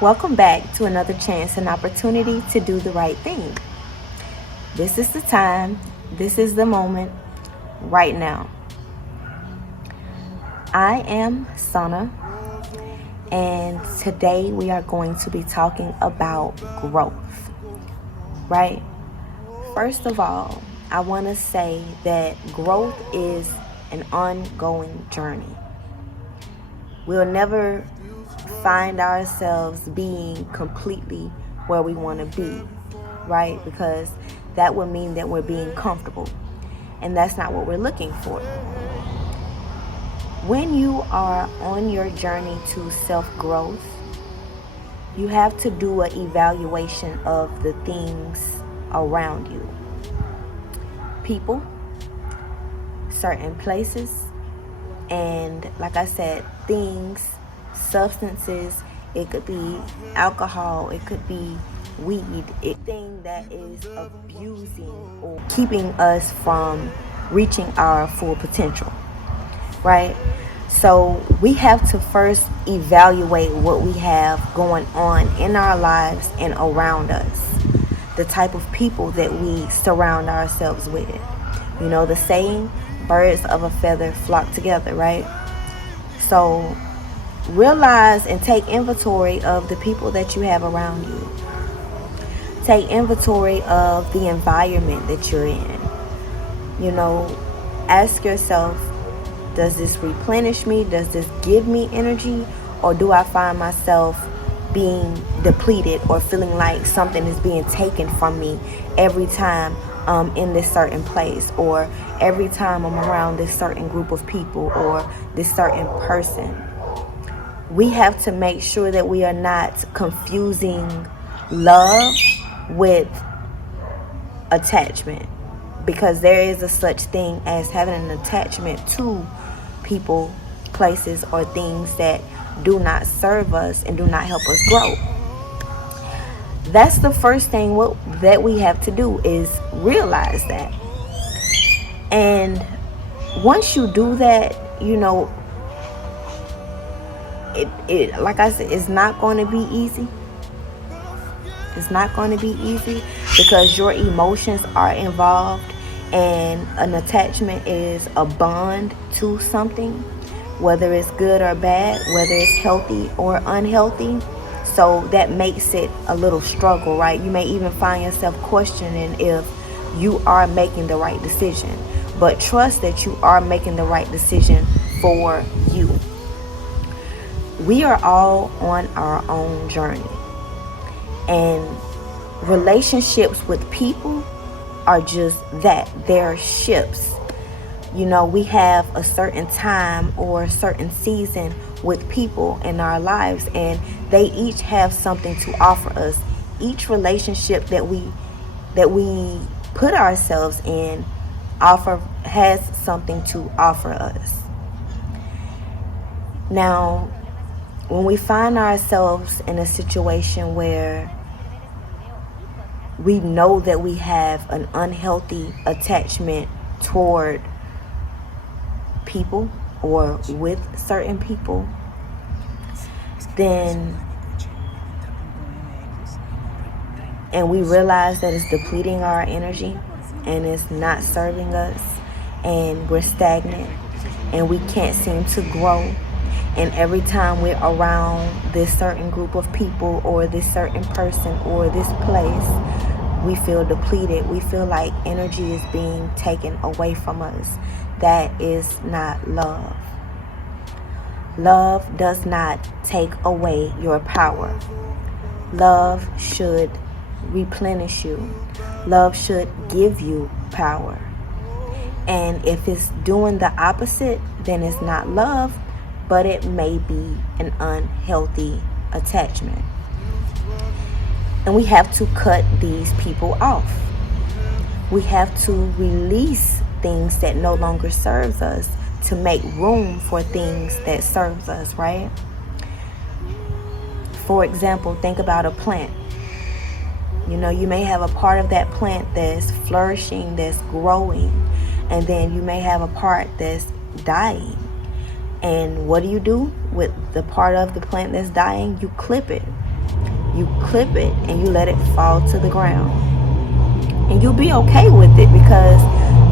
Welcome back to another chance and opportunity to do the right thing. This is the time, this is the moment, right now. I am Sana, and today we are going to be talking about growth, right? First of all, I want to say that growth is an ongoing journey. We'll never find ourselves being completely where we want to be, right? Because that would mean that we're being comfortable, and that's not what we're looking for. When you are on your journey to self-growth, you have to do an evaluation of the things around you. People, certain places, and like I said, things, substances. It could be alcohol, it could be weed, anything that is abusing or keeping us from reaching our full potential, right? So we have to first evaluate what we have going on in our lives and around us, the type of people that we surround ourselves with. You know the saying, birds of a feather flock together, right? So realize and take inventory of the people that you have around you. Take inventory of the environment that you're in. You know, ask yourself, does this replenish me? Does this give me energy? Or do I find myself being depleted or feeling like something is being taken from me every time I'm in this certain place, or every time I'm around this certain group of people or this certain person? We have to make sure that we are not confusing love with attachment, because there is a such thing as having an attachment to people, places, or things that do not serve us and do not help us grow. That's the first thing that we have to do, is realize that. And once you do that, you know, it like I said, it's not going to be easy. It's not going to be easy because your emotions are involved, and an attachment is a bond to something, whether it's good or bad, whether it's healthy or unhealthy. So that makes it a little struggle, right? You may even find yourself questioning if you are making the right decision. But trust that you are making the right decision for you. We are all on our own journey. And relationships with people are just that. They're ships. You know, we have a certain time or a certain season with people in our lives, and they each have something to offer us. Each relationship that we put ourselves in has something to offer us. Now, when we find ourselves in a situation where we know that we have an unhealthy attachment toward people or with certain people, and we realize that it's depleting our energy and it's not serving us, and we're stagnant and we can't seem to grow, and every time we're around this certain group of people or this certain person or this place, we feel depleted. We feel like energy is being taken away from us. That is not love. Love does not take away your power. Love should replenish you. Love should give you power. And if it's doing the opposite, then it's not love, but it may be an unhealthy attachment. And we have to cut these people off. We have to release things that no longer serves us to make room for things that serves us, right? For example, think about a plant. You know, you may have a part of that plant that's flourishing, that's growing, and then you may have a part that's dying. And what do you do with the part of the plant that's dying? You clip it. You clip it and you let it fall to the ground. And you'll be okay with it because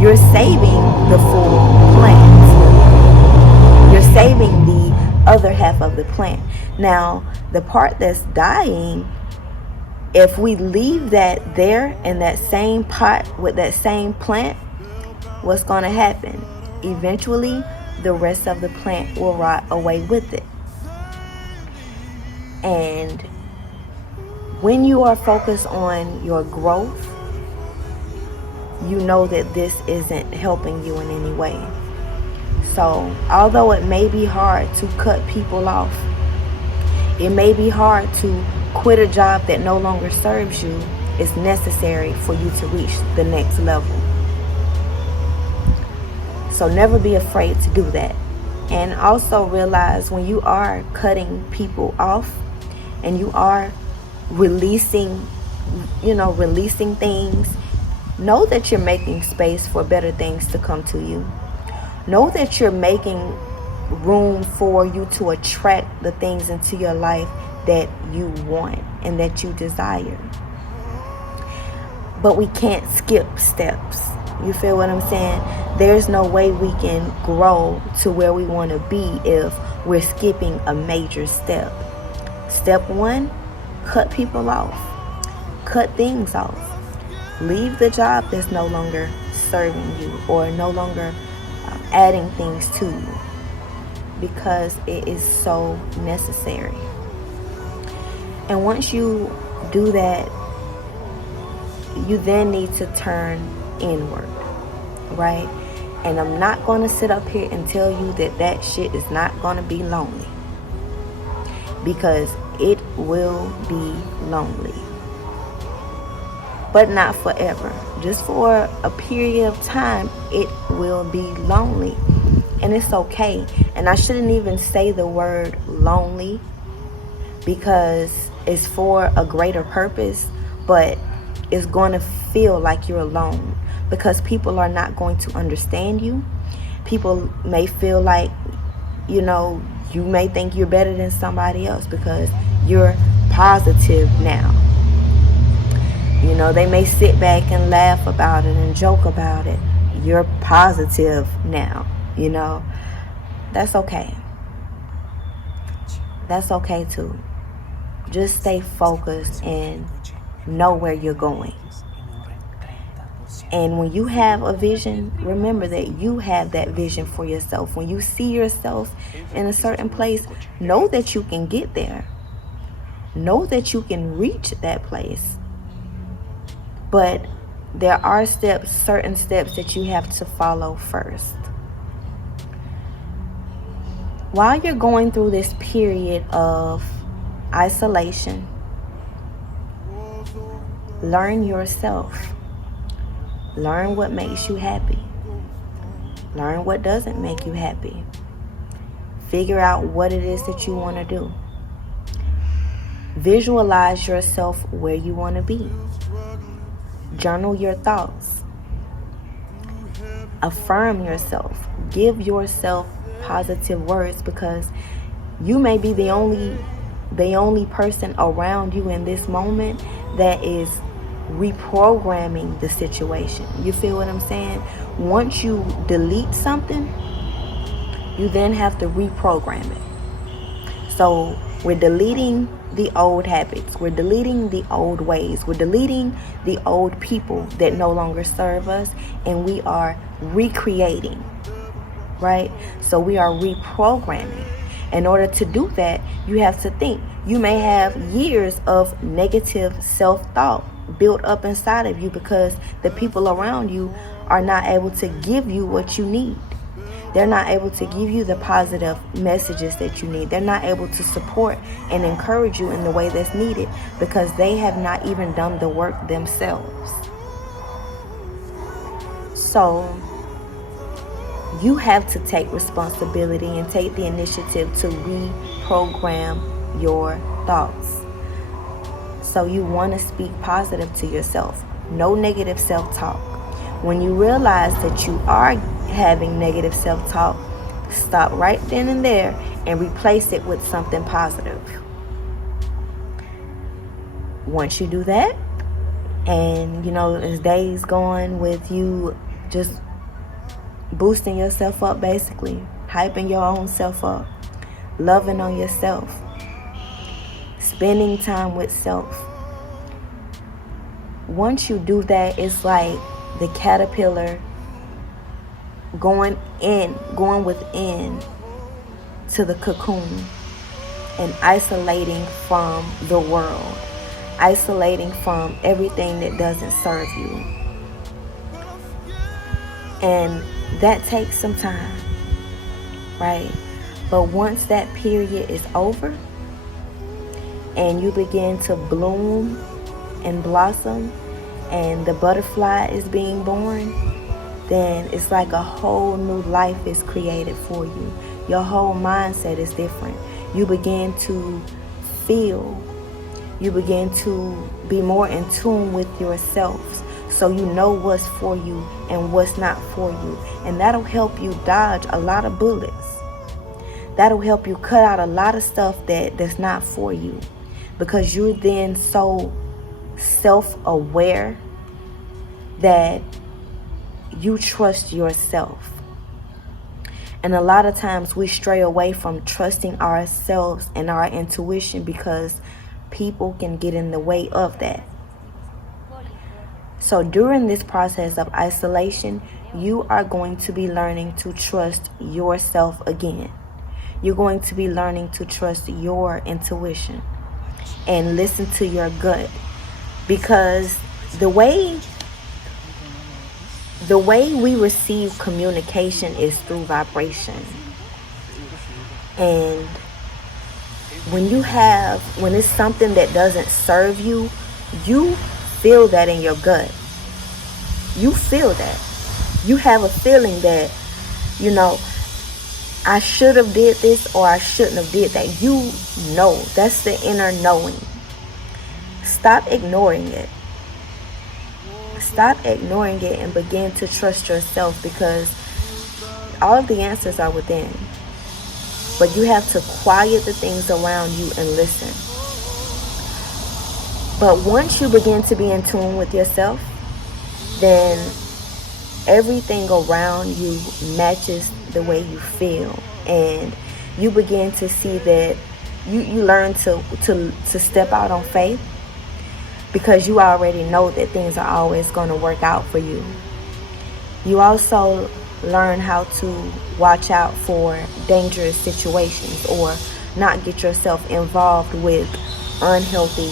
you're saving the full plant. You're saving the other half of the plant. Now, the part that's dying, if we leave that there in that same pot with that same plant, what's going to happen? Eventually, the rest of the plant will rot away with it. And when you are focused on your growth, you know that this isn't helping you in any way. So, although it may be hard to cut people off, it may be hard to quit a job that no longer serves you, it's necessary for you to reach the next level. So never be afraid to do that. And also realize when you are cutting people off and you are releasing things, know that you're making space for better things to come to you. Know that you're making room for you to attract the things into your life that you want and that you desire. But we can't skip steps. You feel what I'm saying? There's no way we can grow to where we want to be if we're skipping a major step. Step 1, cut people off. Cut things off. Leave the job that's no longer serving you or no longer adding things to you, because it is so necessary. And once you do that, you then need to turn inward, right? And I'm not going to sit up here and tell you that shit is not going to be lonely, because it will be lonely. But not forever. Just for a period of time, it will be lonely. And it's okay. And I shouldn't even say the word lonely, because it's for a greater purpose, but it's going to feel like you're alone, because people are not going to understand you. People may feel like, you may think you're better than somebody else because you're positive now. They may sit back and laugh about it and joke about it. You're positive now, That's okay. That's okay too. Just stay focused and know where you're going. And when you have a vision, remember that you have that vision for yourself. When you see yourself in a certain place, know that you can get there. Know that you can reach that place. But there are certain steps that you have to follow first. While you're going through this period of isolation, learn yourself. Learn what makes you happy. Learn what doesn't make you happy. Figure out what it is that you want to do. Visualize yourself where you want to be. Journal your thoughts. Affirm yourself. Give yourself positive words, because you may be the only person around you in this moment that is reprogramming the situation. You feel what I'm saying? Once you delete something, you then have to reprogram it. So we're deleting the old habits. We're deleting the old ways. We're deleting the old people that no longer serve us, and we are recreating, right? So we are reprogramming. In order to do that, you have to think. You may have years of negative self-thought built up inside of you because the people around you are not able to give you what you need. They're not able to give you the positive messages that you need. They're not able to support and encourage you in the way that's needed because they have not even done the work themselves. So you have to take responsibility and take the initiative to reprogram your thoughts. So you want to speak positive to yourself. No negative self-talk. When you realize that you are having negative self-talk, stop right then and there and replace it with something positive. Once you do that, and as days go on with you just boosting yourself up, basically hyping your own self up, loving on yourself, spending time with self. Once you do that, it's like the caterpillar going within to the cocoon and isolating from the world, isolating from everything that doesn't serve you. And that takes some time, right? But once that period is over and you begin to bloom and blossom and the butterfly is being born, then it's like a whole new life is created for you. Your whole mindset is different. You begin to feel, you begin to be more in tune with yourselves, so you know what's for you and what's not for you. And that'll help you dodge a lot of bullets. That'll help you cut out a lot of stuff that's not for you, because you're then so self-aware that you trust yourself. And a lot of times we stray away from trusting ourselves and our intuition because people can get in the way of that. So during this process of isolation, you are going to be learning to trust yourself again. You're going to be learning to trust your intuition and listen to your gut, because the way we receive communication is through vibration. And when it's something that doesn't serve you, you feel that in your gut. You feel that. You have a feeling that, I should have did this or I shouldn't have did that. You know, that's the inner knowing. Stop ignoring it. Stop ignoring it and begin to trust yourself, because all of the answers are within. But you have to quiet the things around you and listen. But once you begin to be in tune with yourself, then everything around you matches the way you feel. And you begin to see that you learn to step out on faith, because you already know that things are always going to work out for you. You also learn how to watch out for dangerous situations or not get yourself involved with unhealthy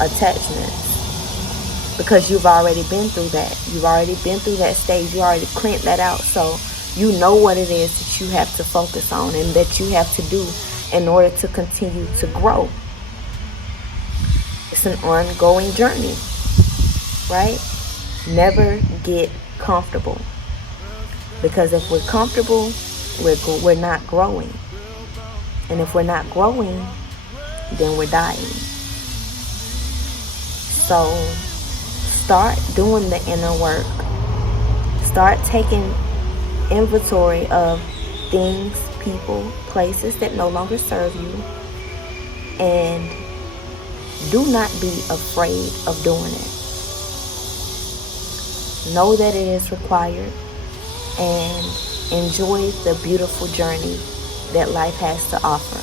attachments, because you've already been through that. You've already been through that stage. You already cleansed that out. So you know what it is that you have to focus on and that you have to do in order to continue to grow. It's an ongoing journey, right? Never get comfortable, because if we're comfortable, we're not growing. And if we're not growing, then we're dying. So start doing the inner work. Start taking inventory of things, people, places that no longer serve you, and do not be afraid of doing it. Know that it is required, and enjoy the beautiful journey that life has to offer,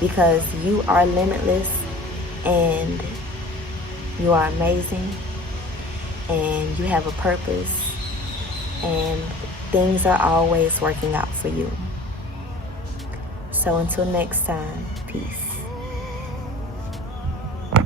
because you are limitless and you are amazing and you have a purpose, and things are always working out for you. So until next time, peace.